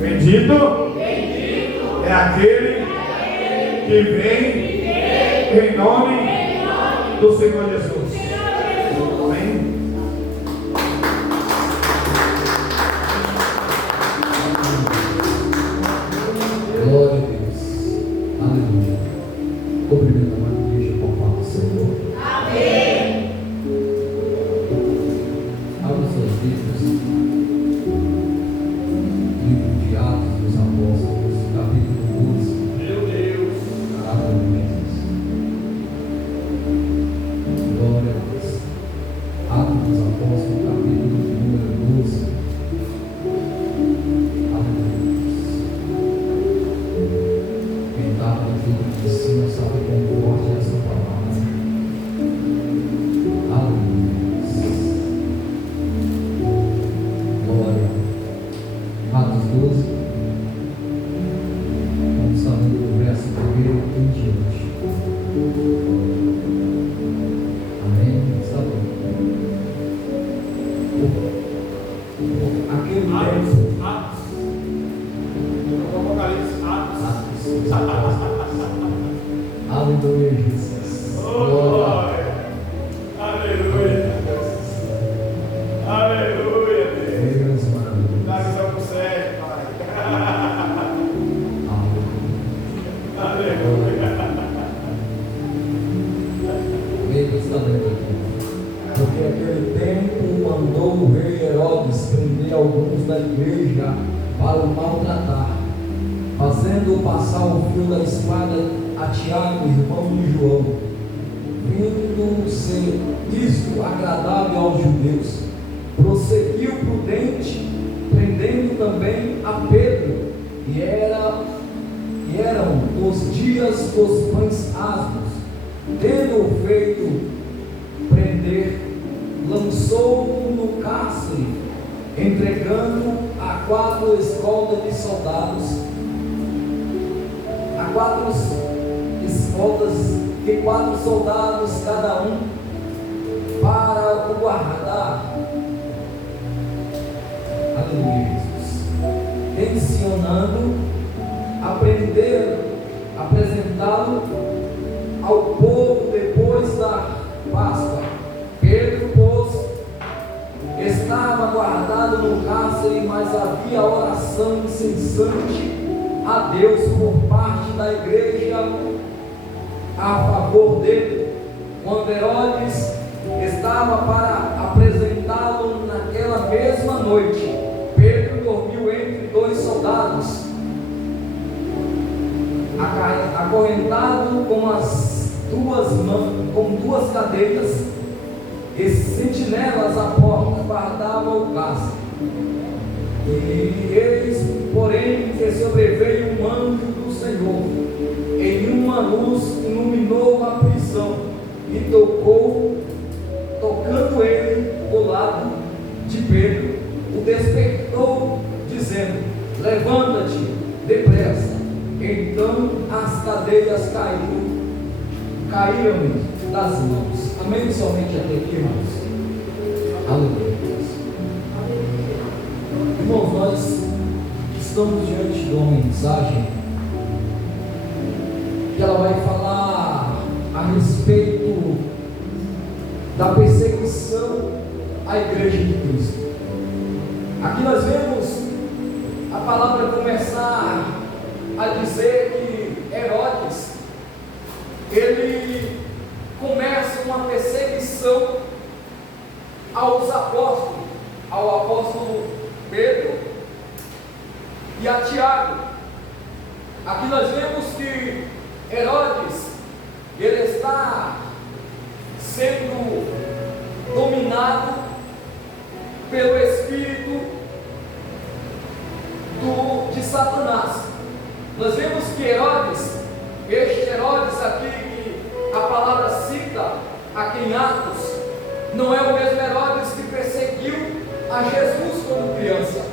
Bendito é aquele que vem em nome do Senhor Jesus. Amém. Glória a Deus. Aleluia. Cumprimento a mãe igreja com a paz do Senhor. Amém. Abra suas Bíblias. Livro de Atos dos Apóstolos, capítulo 12. Meu Deus. Aleluia. Glória a Deus. Atos dos Apóstolos, capítulo número 12. Aleluia. Quem está no livro de cima sabe como forte é essa palavra. Aleluia. Glória. Atos 12. Vamos estar no verso 1 em diante. Amém? Está bom. Aquele tempo. Aleluia, Jesus. Glória. Aleluia. Aleluia, Deus. Deus maravilhoso. Dá visão pro Sérgio, Pai. Aleluia. Ele está lendo aqui. Porque aquele tempo mandou o rei Herodes prender alguns da igreja para o maltratar, fazendo passar o fio da espada a Tiago, irmão de João, vindo ser isto agradável aos judeus. Prosseguiu prudente, prendendo também a Pedro, e eram os dias dos pães asmos. Tendo-o feito prender, lançou-o no cárcere, entregando a 4 escoltas de soldados, a 4 escoltas de 4 soldados cada um, para o guardar. Aleluia, Jesus. Tensionando apresentá-lo ao povo depois da Páscoa. Pedro, pois, estava guardado no cárcere, mas havia oração incessante a Deus por parte da igreja a favor dele. Quando Herodes estava para apresentá-lo naquela mesma noite, Pedro dormiu entre 2 soldados, acorrentado com 2 cadeias, e sentinelas à porta guardavam o cárcere. E eis, porém, que sobreveio um anjo do Senhor, em uma luz iluminou a prisão, e tocando ele o lado de Pedro, o despertou, dizendo: levanta-te depressa. Então as cadeias caíram-lhe das mãos. Amém? Somente até aqui, irmãos. Aleluia. Irmãos, nós estamos diante de uma mensagem que ela vai falar a respeito da perseguição à igreja de Cristo. Aqui nós vemos a palavra começar a dizer que Herodes, ele começa uma perseguição aos apóstolos, ao apóstolo Pedro e a Tiago. Aqui nós vemos que Herodes, ele está sendo dominado pelo espírito de Satanás. Nós vemos que Herodes, este Herodes aqui que a palavra cita aqui em Atos, não é o mesmo Herodes que perseguiu a Jesus quando criança.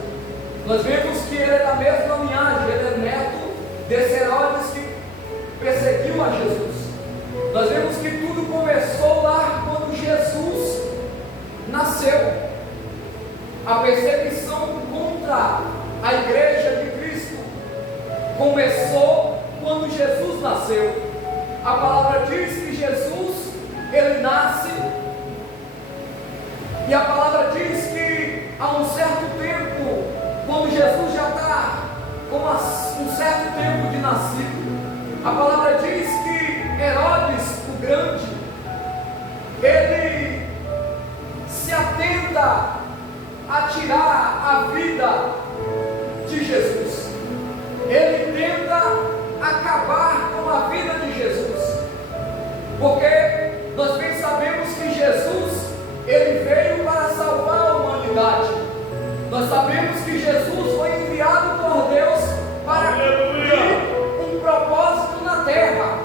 Nós vemos que ele é da mesma linhagem, ele é neto desse Herodes que perseguiu a Jesus. Nós vemos que tudo começou lá quando Jesus nasceu. A perseguição contra a igreja de Cristo começou quando Jesus nasceu. A palavra diz que Jesus, ele nasce, e a palavra diz que há um certo tempo, quando Jesus já está com um certo tempo de nascido, a palavra diz que Herodes o Grande, ele se atenta a tirar a vida de Jesus. Ele tenta acabar com a vida de Jesus, porque nós bem sabemos que Jesus, ele veio para salvar a humanidade. Nós sabemos que Jesus foi enviado por Deus para cumprir um propósito na terra.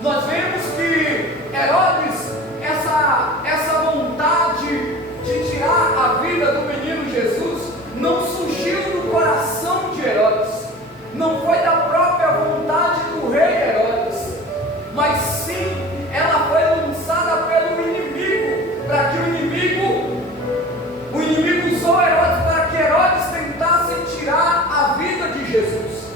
Nós vemos que Herodes, essa vontade de tirar a vida do menino Jesus, não surgiu do coração de Herodes, não foi da própria vontade do rei Herodes, mas sim, ela foi lançada pelo inimigo, para que o inimigo usou Herodes para que Herodes tentasse tirar a vida de Jesus.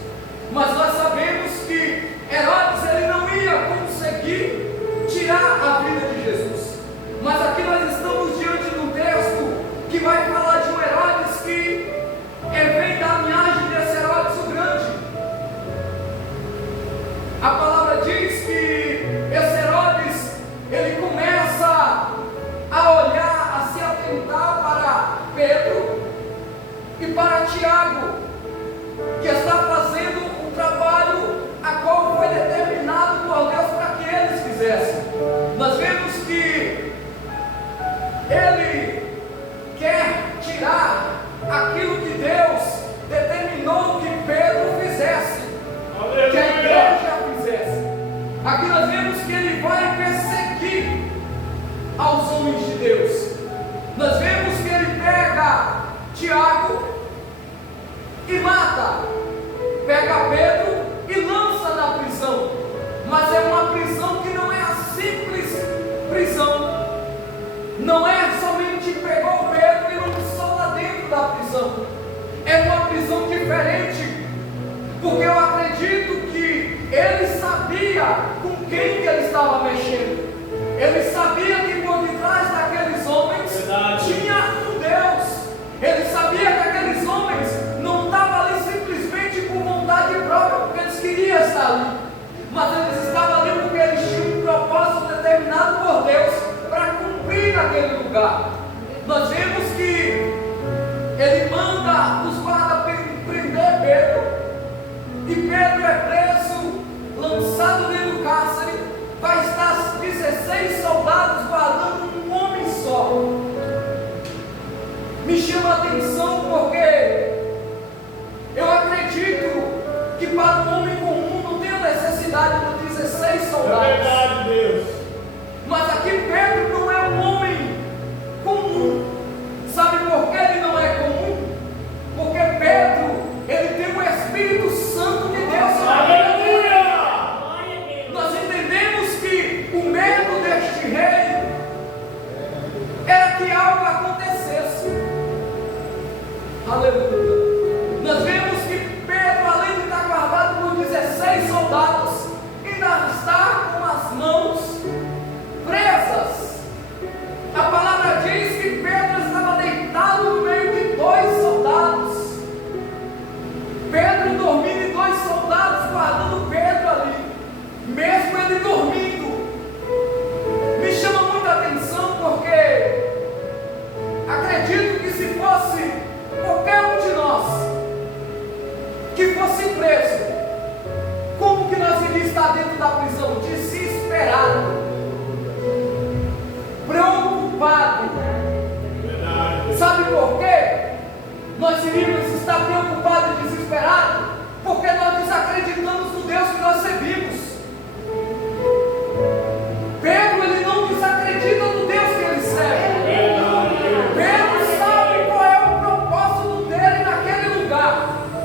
Mas nós sabemos que Herodes, ele não ia conseguir tirar a vida de Jesus. Mas aqui nós estamos diante de um texto que vai falar de um Herodes que vem da linhagem desse Herodes o Grande. A palavra diz que esse Herodes, ele começa a olhar, a se atentar para Pedro e para Tiago, que está fazendo o trabalho a qual foi determinado por Deus para que eles fizessem. Nós vemos que ele quer tirar aquilo que Deus determinou que Pedro fizesse, que a igreja fizesse. Aqui nós vemos que ele vai perseguir aos homens de Deus. Nós vemos que ele pega Tiago e mata, pega Pedro e lança na prisão. Mas é uma prisão que não é a simples prisão. Não é somente pegou Pedro e lançou lá dentro da prisão. É uma prisão diferente, porque eu acredito que ele sabia com quem que ele estava mexendo. Ele sabia que por detrás daqueles homens tinha um Deus. Ele sabia que aqueles homens não estavam ali simplesmente por vontade própria, porque eles queriam estar ali, mas eles estavam ali porque eles tinham um propósito determinado por Deus para cumprir naquele lugar. Nós vemos que ele manda os guardas prender Pedro, e Pedro é preso, lançado dentro do cárcere. Vai estar 16 soldados guardando um homem só. Me chama a atenção porque eu acredito que para um homem comum não tem a necessidade de 16 soldados. É verdade, Deus. Mas aqui Pedro não é um homem comum. Sabe por que ele não é comum? Porque Pedro, ele tem o Espírito Santo de Deus. Aleluia! Nós entendemos que o medo deste rei era que algo acontecesse. Aleluia. Nós vemos que Pedro, além de estar guardado por 16 soldados, ainda está com as mãos presas. A palavra diz que Pedro estava deitado no meio de 2 soldados. Pedro dormindo e 2 soldados guardando Pedro ali, mesmo ele dormindo. Me chama muita atenção porque acredito que se fosse qualquer um de nós que fosse preso, como que nós iríamos estar dentro da prisão? Desesperado, preocupado. Verdade. Sabe por quê? Nós iríamos estar preocupados e desesperados porque nós desacreditamos no Deus que nós servimos. Pedro, ele não desacredita no Deus que ele serve. Pedro sabe qual é o propósito dele naquele lugar.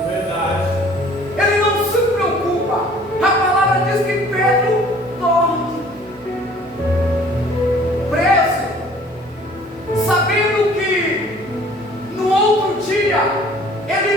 Verdade. Ele não se preocupa. A palavra diz que Pedro dorme, preso, sabendo que no outro dia ele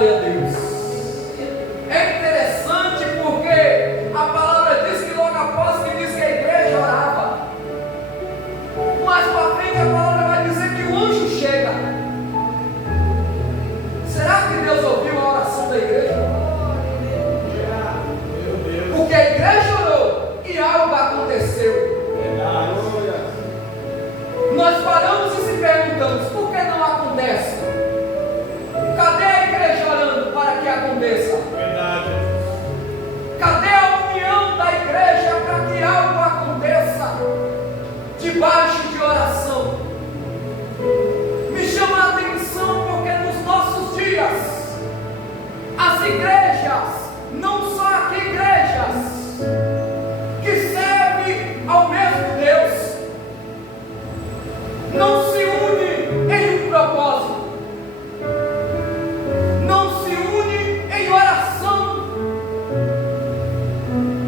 Glória a Deus. É interessante porque a palavra diz que logo após que diz que a igreja orava, mais para frente a palavra vai dizer que o anjo chega. Será que Deus ouviu a oração da igreja? Meu Deus. Porque a igreja orou e algo aconteceu. Verdade. Nós paramos e se perguntamos, por que não acontece? Cadê a igreja orando para que aconteça? Verdade. Cadê a união da igreja para que algo aconteça? Debaixo de oração. Me chama a atenção porque nos nossos dias, as igrejas, não só aqui igrejas, que servem ao mesmo Deus, não se unem em um propósito, não se unem em oração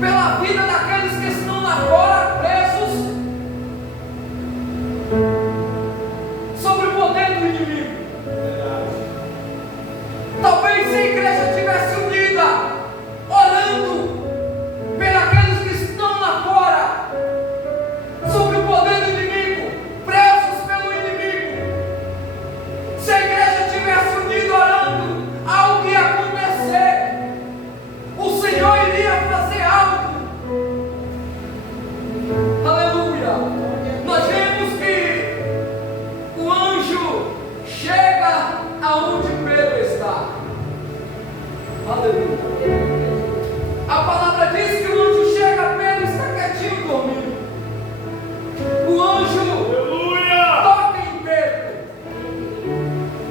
pela vida daqueles que estão lá fora presos sob o poder do inimigo. Verdade. Talvez se a igreja estivesse unida, orando pelos que estão lá fora, sob o poder do inimigo, presos pelo inimigo. Se a igreja estivesse unida orando, algo ia acontecer. O Senhor iria fazer algo. Aleluia. Nós vemos que o anjo chega aonde Pedro está. Aleluia. A palavra diz que o anjo chega, Pedro está quietinho dormindo. O anjo Aleluia. toca em Pedro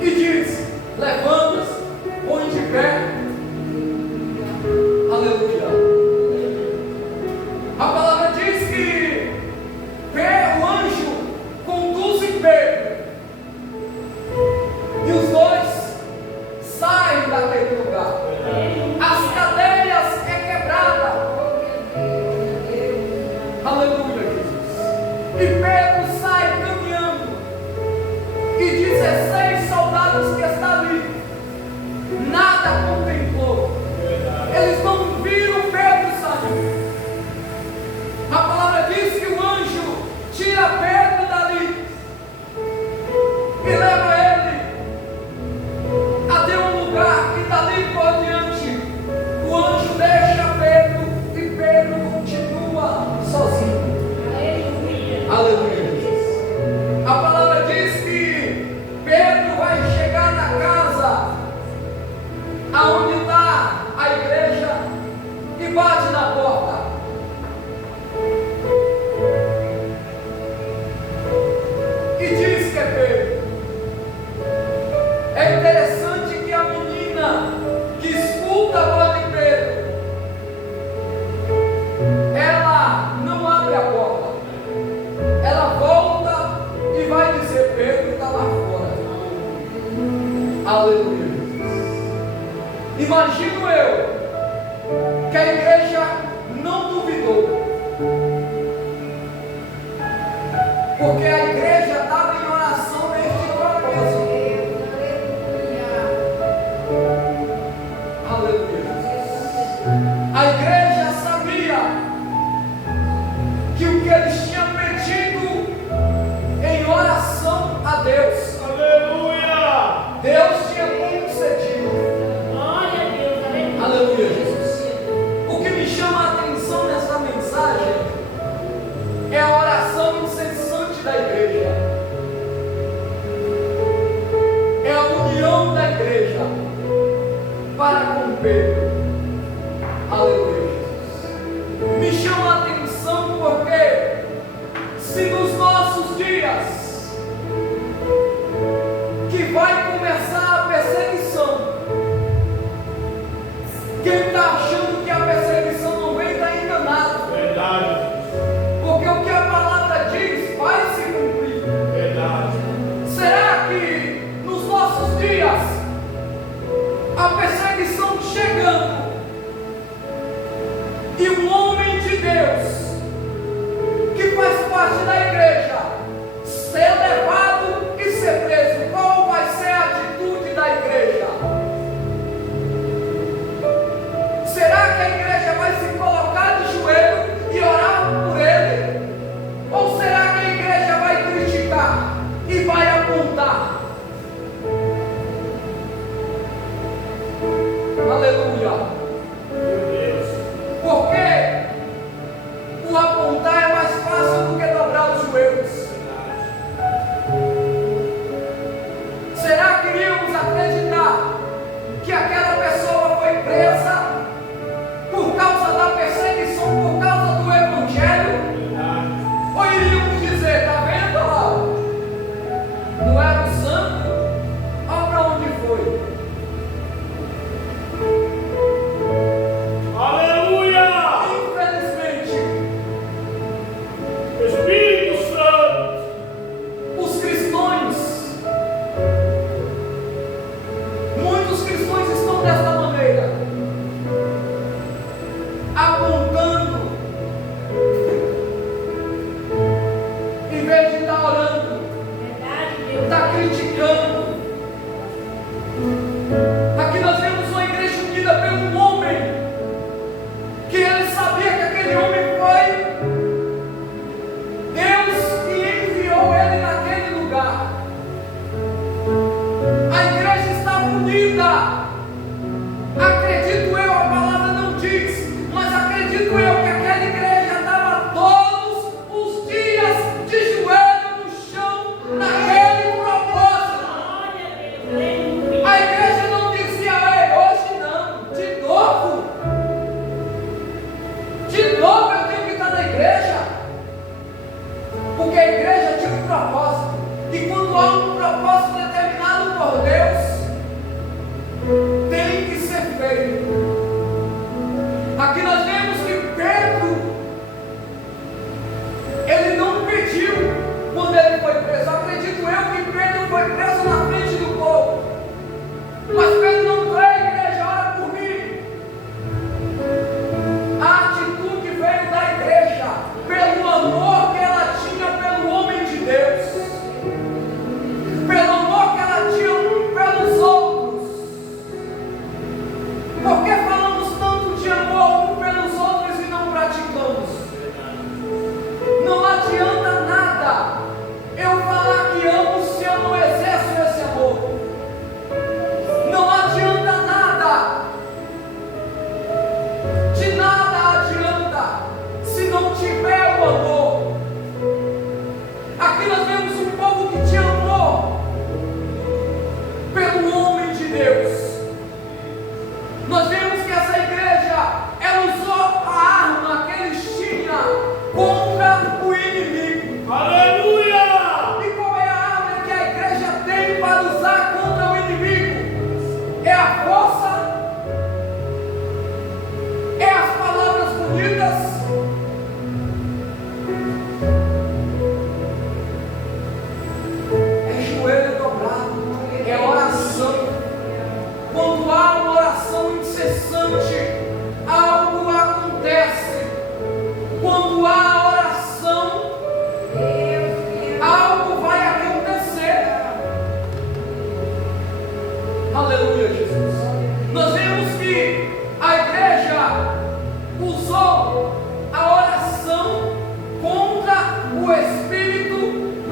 e diz: levanta-se, põe de pé. Aleluia. A palavra diz que o anjo conduz Pedro e os dois saem daquele lugar. As cadeias é quebrada. Aleluia, Jesus. E Pedro sai caminhando. E 16 soldados que estão ali, nada contemplou. Eles não viram Pedro sair. A palavra diz que o anjo tira Pedro dali e leva ele até um lugar que dali por diante o anjo deixa Pedro e Pedro continua sozinho. Aleluia, Jesus. A palavra diz que Pedro vai chegar na casa aonde está a igreja e bate na porta. E diz que é Pedro. É interessante que a menina que escuta a voz de Pedro, ela não abre a porta. Ela volta e vai dizer: Pedro está lá fora. Aleluia, Jesus. Imagino eu que a igreja não duvidou, porque a igreja estava em oração neste propósito. Aleluia, Jesus. A igreja sabia que o que eles tinham pedido em oração a Deus, Aleluia. Deus tinha concedido. Aleluia, Jesus. O que me chama a atenção nessa mensagem é a oração incessante da igreja, é a união da igreja para com Pedro. Aleluia, Jesus. Me chama a atenção porque se nos nossos dias que vai começar a perseguição, quem está achando que a perseguição não vem está enganado. Verdade. Porque o que a palavra diz vai se cumprir. Verdade. Será que nos nossos dias a perseguição chegando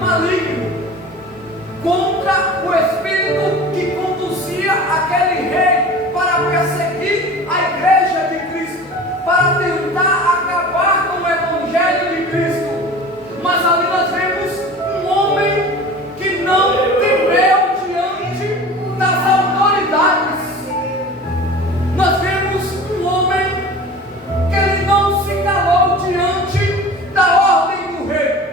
maligno, contra o espírito que conduzia aquele rei para perseguir a igreja de Cristo, para tentar acabar com o evangelho de Cristo. Mas ali nós vemos um homem que não temeu diante das autoridades. Nós vemos um homem que ele não se calou diante da ordem do rei.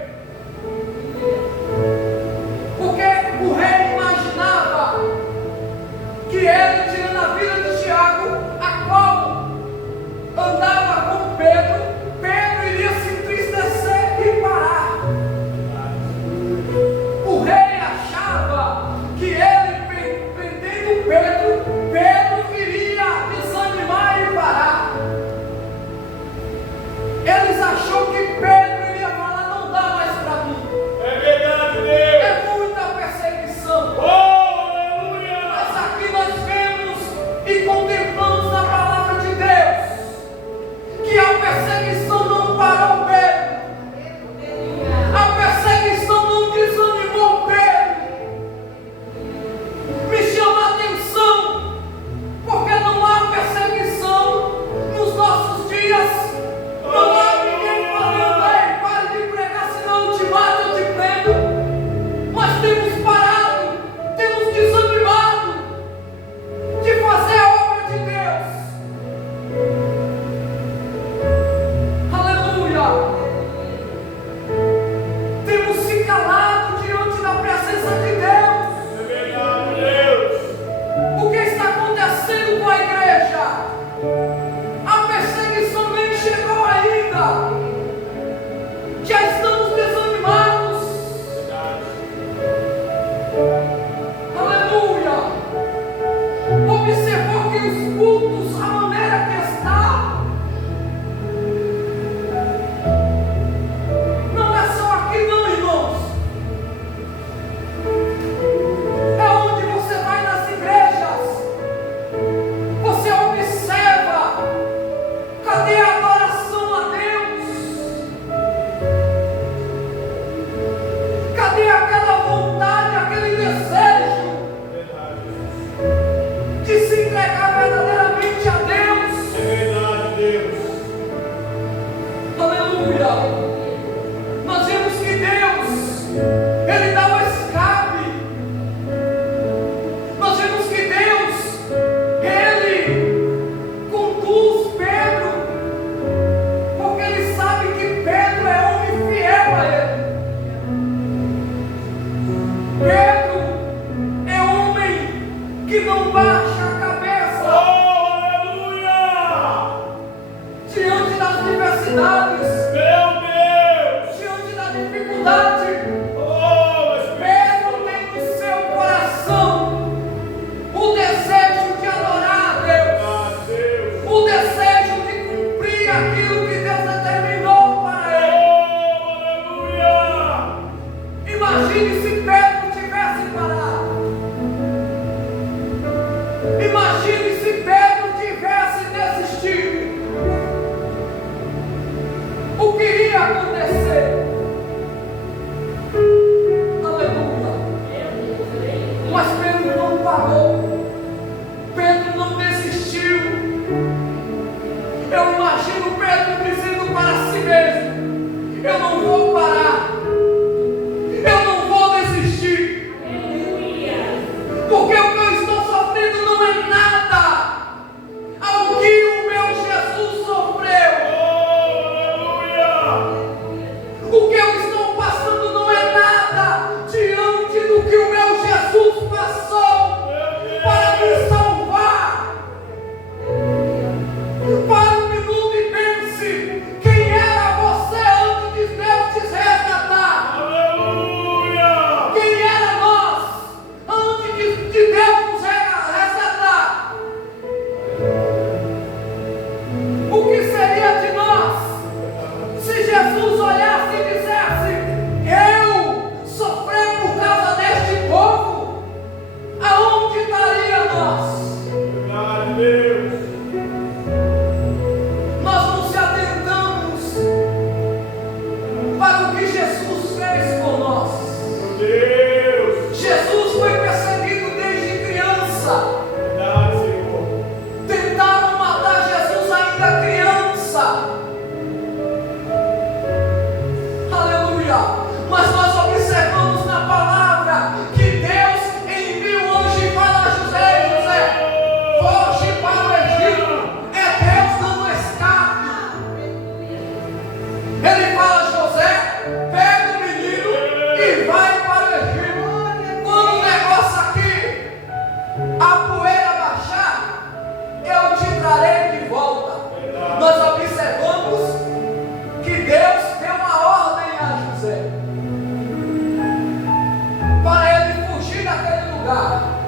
lugar.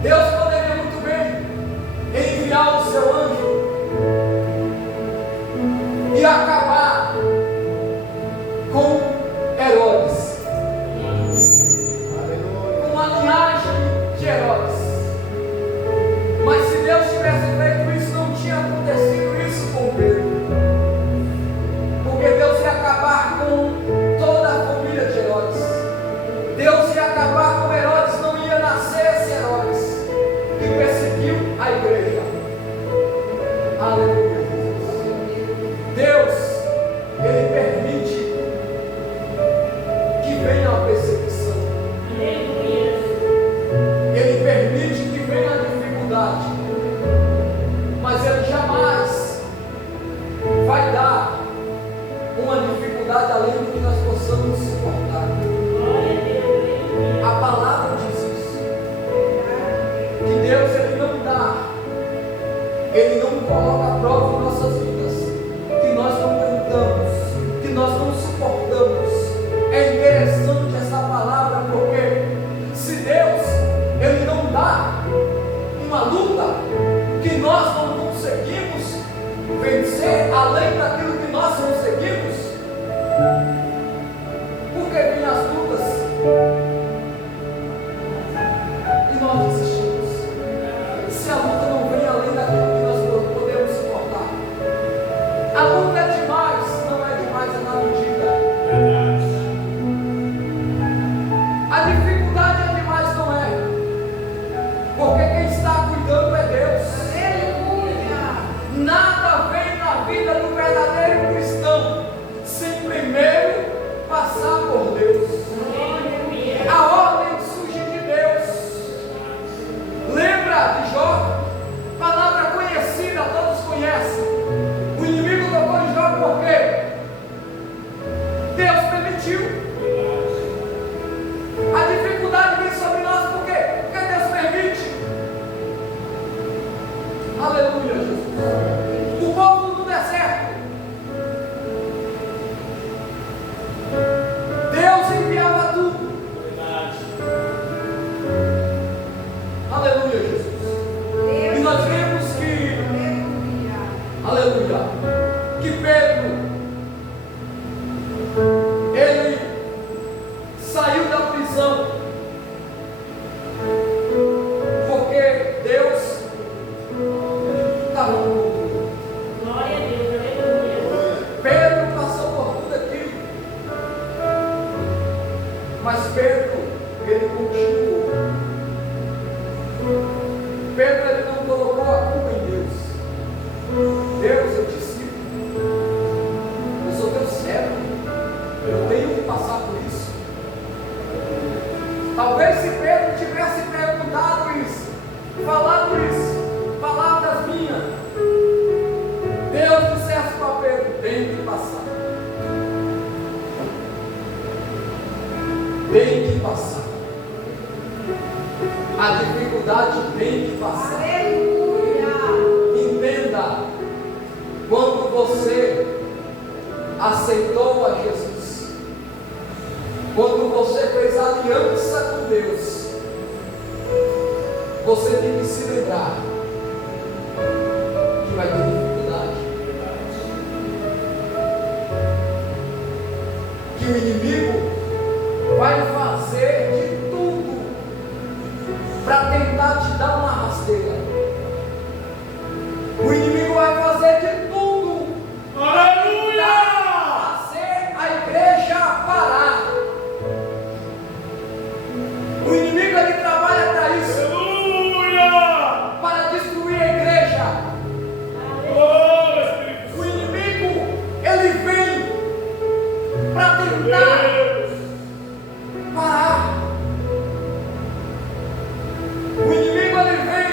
Deus poderia muito bem enviar o seu anjo e acabar com Herodes, com a linhagem de Herodes. Mas se Deus tivesse feito isso, não tinha acontecido isso com Pedro, porque Deus ia acabar com toda a família de Herodes. Deus ia acabar com Herodes, não ia nascer esse Herodes que perseguiu a igreja. Aleluia. Deus, Ele permite que venha a perseguição. Ele permite que venha a dificuldade. Mas Ele jamais vai dar uma dificuldade além do que nós possamos suportar. A palavra diz isso. Que Deus, Ele não dá, Ele não coloca a prova em nossas vidas que nós não aguentamos, que nós não suportamos. É interessante essa palavra, porque se Deus, Ele não dá uma luta que nós não conseguimos vencer além daquilo que nós conseguimos, por que vêm as lutas e nós desistimos? Se a luta não vem além daquilo que nós podemos suportar, a luta é demais, não é demais, é na medida. A dificuldade é demais, não é, porque quem está cuidando é Deus. Nada vem na vida do verdadeiro cristão sem primeiro passar por Deus. A ordem surge de Deus. Lembra de Jó? Palavra conhecida, todos conhecem. O inimigo tocou em Jó por quê? Deus permitiu. A dificuldade vem sobre nós por quê? Porque Deus permite. Aleluia, Jesus. O povo do deserto, Deus enviava tudo. Aleluia, Jesus. E nós vemos que, aleluia, que Pedro, ele saiu da prisão, porque Deus estava com ele. Pedro passou por tudo aquilo, mas Pedro, ele continuou. Pedro, ele não colocou a culpa em Deus. Deus, eu te sigo, eu sou teu servo, eu tenho que passar por isso. Talvez se Pedro tivesse perguntado isso, falado isso, palavras minhas, Deus dissesse para Pedro: tem que passar. Tem que passar. A dificuldade tem que passar. Entenda, quando você aceitou a Jesus, quando você fez aliança com Deus, você tem que se lembrar que vai ter dificuldade, que o inimigo vai fazer de tudo para tentar te dar uma rasteira. O inimigo vai fazer de tudo para fazer a igreja parar. O inimigo, ele trabalha para isso. Aleluia! Para destruir a igreja. O inimigo, ele vem para tentar parar. O inimigo, ele vem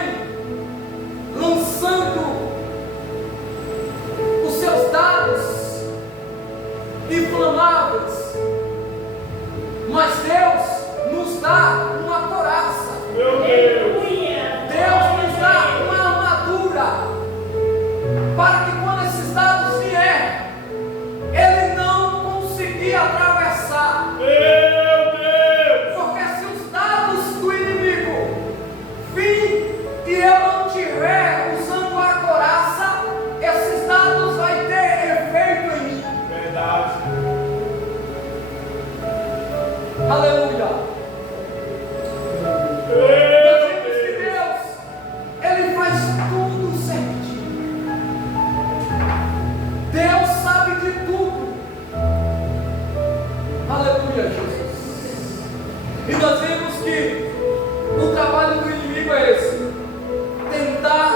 lançando os seus dados inflamáveis, mas Deus nos dá uma couraça. Meu Deus! Deus nos dá uma armadura para que quando esses dados vier, ele não conseguir atravessar. Meu Deus! Porque Aleluia. Nós vemos que Deus, Ele faz tudo certinho. Deus sabe de tudo. Aleluia, Jesus. E nós vemos que o trabalho do inimigo é esse: tentar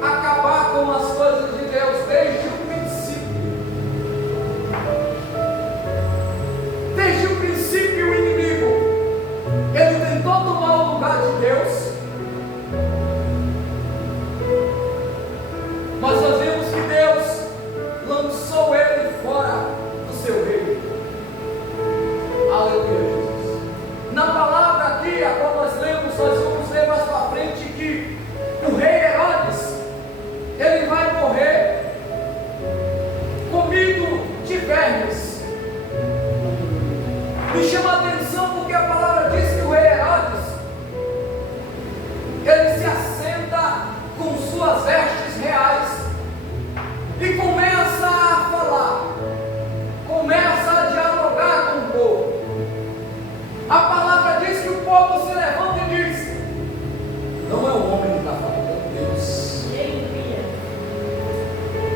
acabar com as coisas de Deus desde o princípio. Desde o princípio, o inimigo, ele tentou tomar o lugar de Deus, mas nós vemos que Deus lançou ele fora do seu reino. Aleluia, Jesus. Na palavra aqui, a qual nós lemos, nós vamos ler mais para frente que o rei Herodes, ele vai morrer comido de vermes. Me chama a atenção porque a palavra diz que o rei Herodes, ele se assenta com suas vestes reais e começa a falar, começa a dialogar com o povo. A palavra diz que o povo se levanta e diz: não é o homem que está falando, é Deus.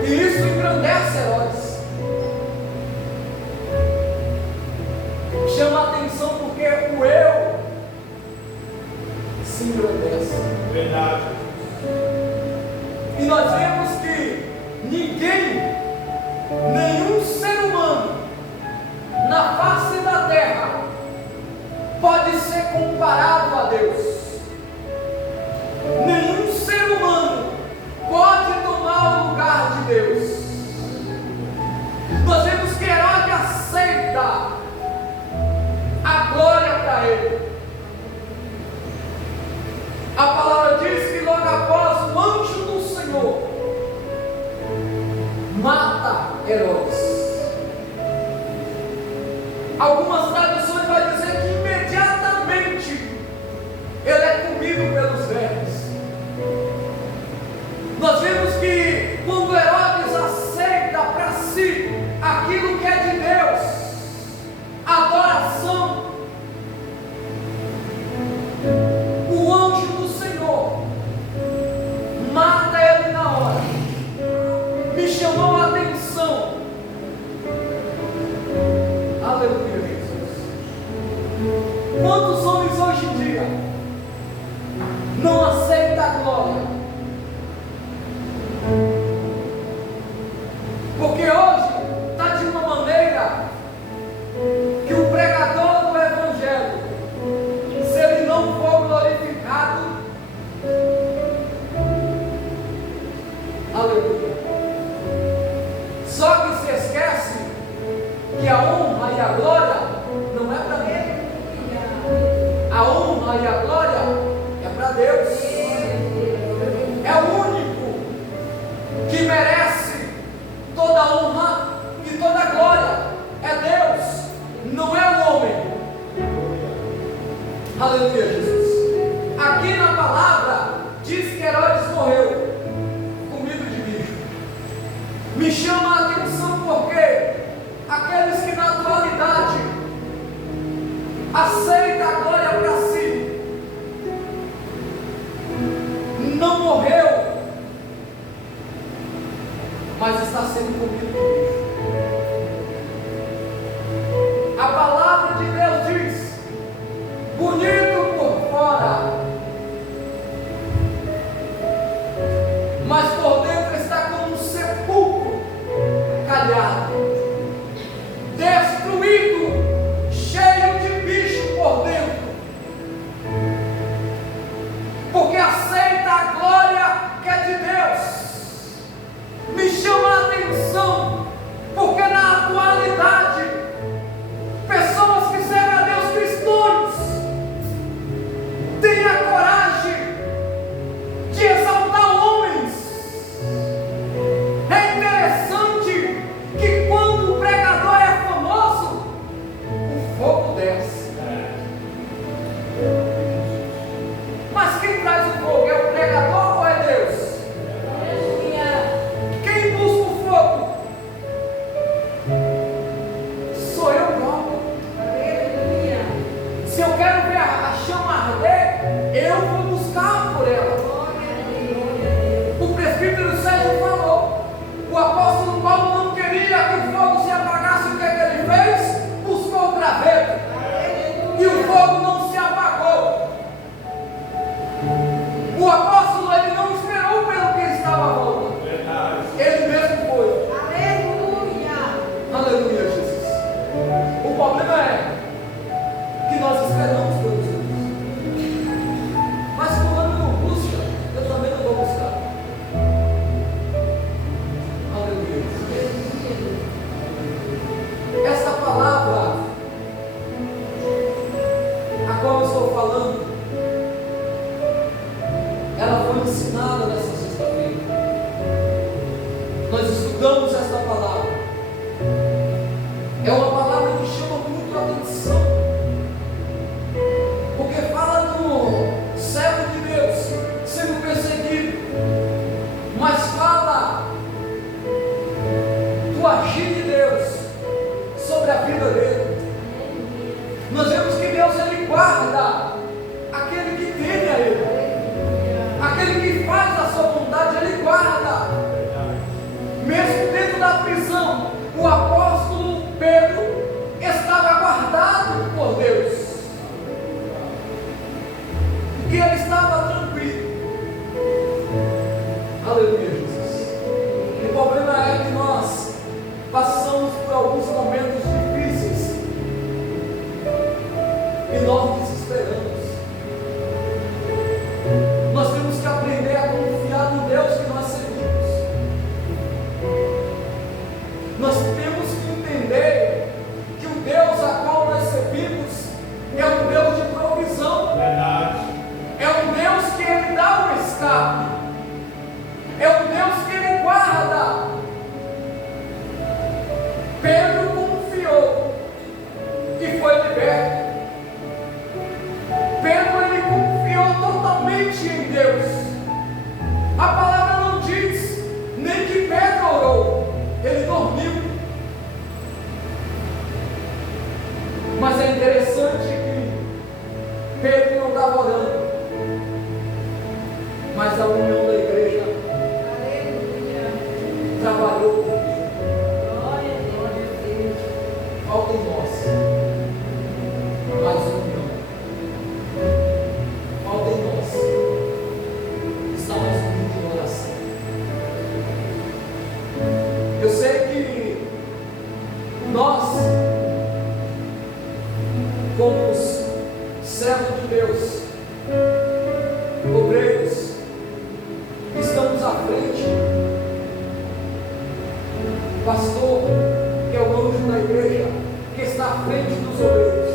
E isso engrandece Herodes. Chama a atenção porque o eu se engrandece. Verdade. E nós vemos que ninguém, nenhum ser humano na face da terra pode ser comparado a Deus. Nenhum ser humano pode tomar o lugar de Deus. Nós vemos que Herodes aceita a glória para ele. A palavra diz que logo após o anjo do Senhor mata Herodes. Algumas traduções vão dizer que imediatamente ele é comido pelos vermes. Nós vemos que quando Herodes aceita para si aquilo que é de Deus, adoração, o anjo do Senhor mata ele na hora. Me chamou a atenção. Aleluia, Jesus. Quantos homens hoje em dia não aceitam a glória? Porque hoje está de uma maneira que o pregador do Evangelho, se ele não for glorificado, aleluia, só que se esquece que a honra e a glória não é para ele. A honra e a glória é para Deus. É o único que merece toda a honra e toda a glória. É Deus, não é o homem. Aleluia, Jesus. Aqui na palavra diz que Herodes morreu comido de bicho. Me chama a atenção porque aqueles que na atualidade aceitam a glória para si, não morreu, mas está sendo comido de bicho. A palavra de Deus diz: bonito por estudamos esta palavra, é uma palavra que chama muito a atenção, porque fala do servo de Deus sendo perseguido, mas fala do agir de Deus sobre a vida dele. Nós vemos que Deus, Ele guarda aquele que teme a Ele, aquele que faz a sua vontade, Ele guarda. Mesmo dentro da prisão, o apóstolo Pedro estava guardado por Deus, porque ele estava tranquilo. Aleluia, Jesus. O problema é que nós passamos por alguns momentos difíceis e nós desesperamos. Nós temos que aprender a confiar no Deus que nós servimos. Nós temos que entender que o Deus a qual nós servimos é um Deus de provisão. Verdade. É um Deus que Ele dá o escape. É um Deus que Ele guarda. Pedro confiou e foi liberto. Pedro, ele confiou totalmente em Deus. A palavra não diz nem que Pedro orou, ele dormiu. Mas é interessante que Pedro não estava orando, mas a união da igreja trabalhou com Pedro. Falta em nós mais união. Falta em nós estar mais unidos em oração. Eu sei que nós, como os servos de Deus, obreiros, estamos à frente. Pastor, que é o anjo da igreja, que está à frente dos obreiros.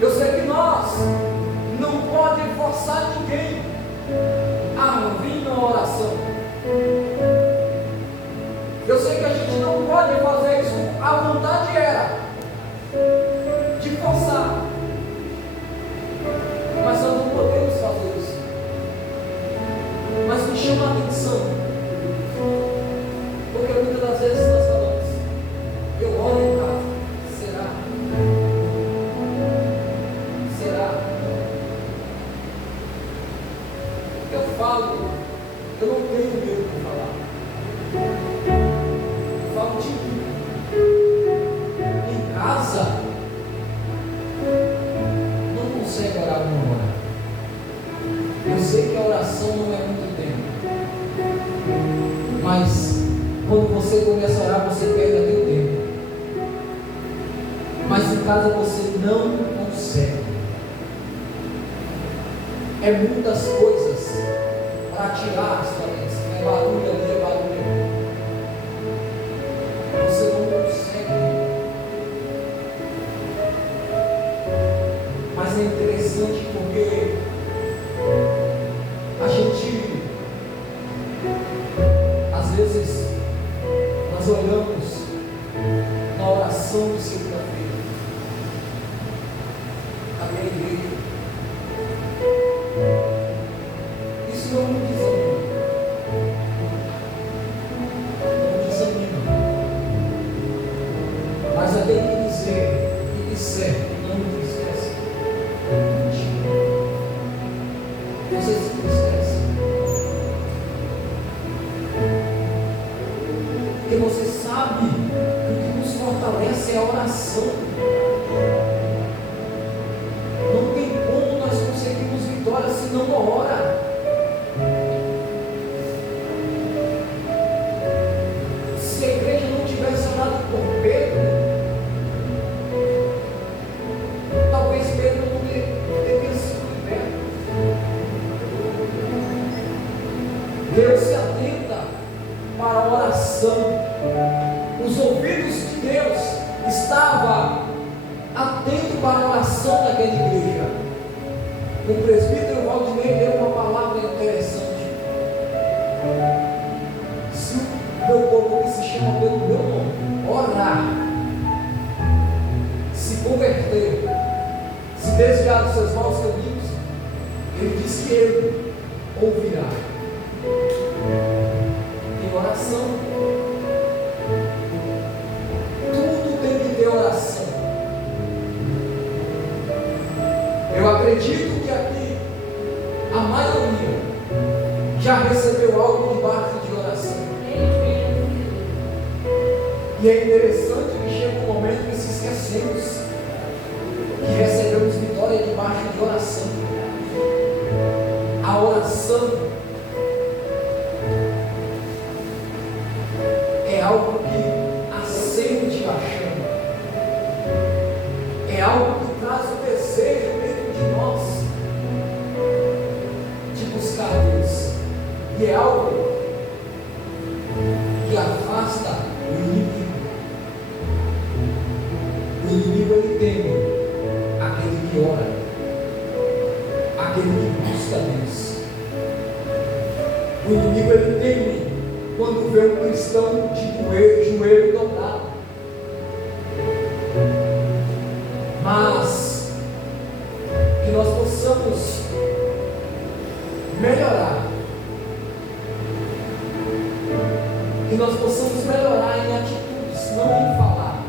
Eu sei que nós não podemos forçar ninguém a vir na oração. Eu sei que a gente não pode fazer isso. A vontade era de forçar, mas nós não podemos fazer isso. Mas me chama a atenção, porque muitas das vezes nós falamos, eu oro em casa, será? Será? Eu falo, eu não tenho medo de falar. Eu falo de mim. Em casa, não consegue orar uma hora. Eu sei que a oração não é muito tempo, mas quando você começa a orar, você perde até o tempo. Mas em casa você não consegue. É muitas coisas para tirar as cabeças. É barulho ali, é barulho ali. Você não consegue. Mas é interessante porque a gente, às vezes, nós olhamos na oração de segunda-feira, a minha igreja. Isso não me desanima. Não desanima. Mas além de dizer e disser, não me entristece. Você se entristece. Porque você sabe que o que nos fortalece é a oração. Não tem como nós conseguirmos vitória se não ora. Se a igreja não tivesse orado por Pedro, talvez Pedro não teria sido liberto. Deus se atenta para a oração. Os ouvidos de Deus estavam atentos para a oração daquela igreja. O presbítero Valdinei deu uma palavra interessante. Se chama pelo meu nome, orar, se converter, se desviar dos seus maus caminhos, Ele diz que Ele ouvirá. Em oração, tudo tem que ter oração. Eu acredito que aqui a maioria já recebeu algo debaixo de oração. E é interessante que chega um momento que se esquecemos que recebemos vitória debaixo de oração. A oração é algo que acende a chama, é algo que traz o desejo dentro de nós de buscar Deus, e é algo que afasta o inimigo. O inimigo, ele teme aquele que ora, aquele que busca Deus. O inimigo, ele teme quando vê um cristão de joelho dobrado. Mas que nós possamos melhorar, que nós possamos melhorar em atitudes, não em falar,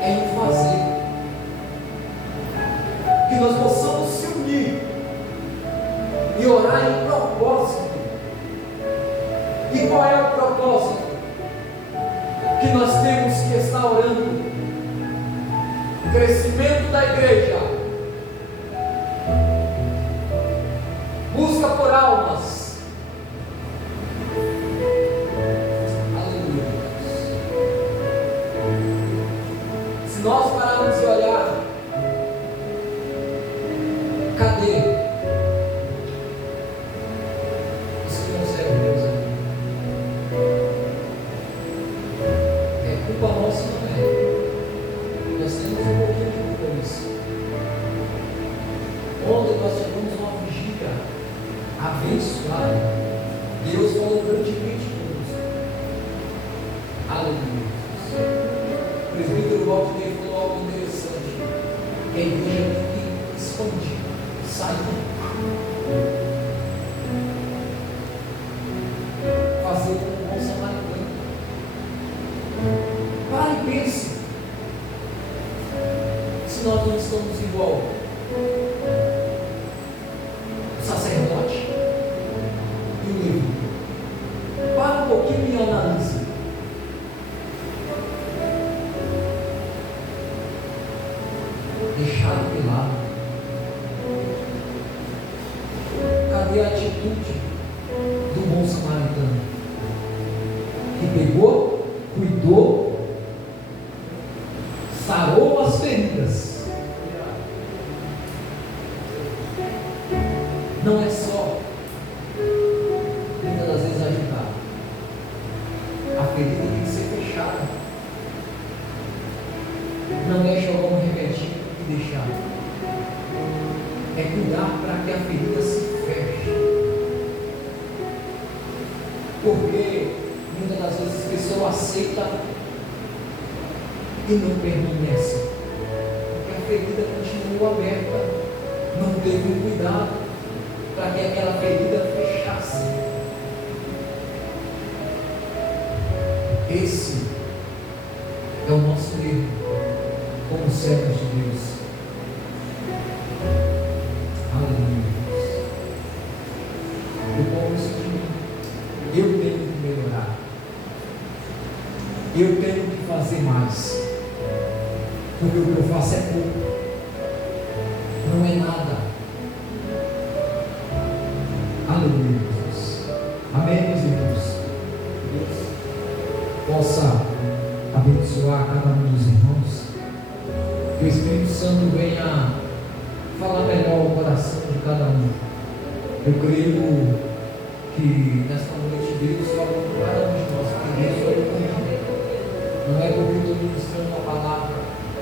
é em fazer. Que nós possamos se unir e orar em propósito. E qual é o propósito? Que nós temos que estar orando: crescimento da igreja, busca por almas. Aleluia. Se nós pararmos de olhar, cadê os que não servem Deus aqui? É culpa nossa, não é? Nós temos um pouquinho de culpa nisso. Ontem nós tivemos uma vigília abençoada. Deus falou grandemente conosco. Aleluia. O presbítero Walter falou algo interessante: que a igreja tem que expandir, sair, fazer como um bom samaritano. Para e pense, se nós não estamos igual o sacerdote e o livro. Para um pouquinho e analise. Deixado de lado. Cadê a atitude do bom samaritano? Que pegou, cuidou, sarou as feridas. Não é só, muitas das vezes, ajudar. A ferida tem que ser fechada. Não é jogar um remedinho e deixar. É cuidar para que a ferida se feche. Porque muitas das vezes a pessoa aceita e não permanece. Porque a ferida continua aberta. Não teve um cuidado para que aquela ferida fechasse. Esse é o nosso erro como servos de Deus. Aleluia. Eu posso que eu tenho que melhorar. Eu tenho que fazer mais. Porque o que eu faço é pouco. Não é nada. Aleluia, Jesus. Amém, meus irmãos. Deus possa abençoar cada um dos irmãos. Que o Espírito Santo venha falar melhor o coração de cada um. Eu creio que nesta noite Deus fala com cada um de nós. Porque Deus falou comigo. Não é porque eu estou ministrando uma palavra,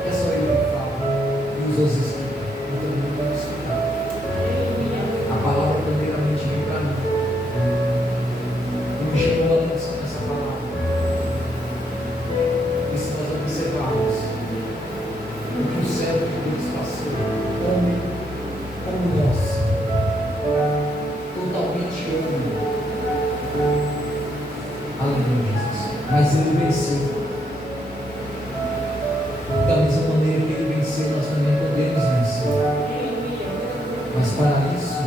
é só Ele que fala. E os outros escutam. Eu também vou escutar. A palavra primeiramente vem para mim. E me chamou a atenção nessa palavra. homem como nós, totalmente homem. Aleluia, Jesus. Mas ele venceu. Da mesma maneira que ele venceu, nós também podemos vencer. Mas para isso,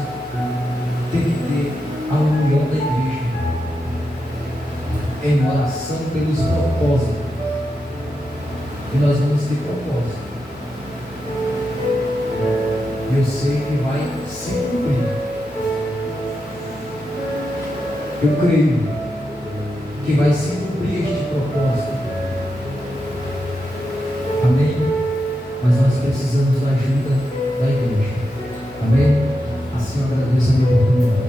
tem que ter a união da igreja em oração pelos propósitos. E nós vamos ter propósito. Eu sei que vai se cumprir. Eu creio que vai se cumprir este propósito. Amém? Mas nós precisamos da ajuda da igreja. Amém? Assim eu agradeço a minha oportunidade.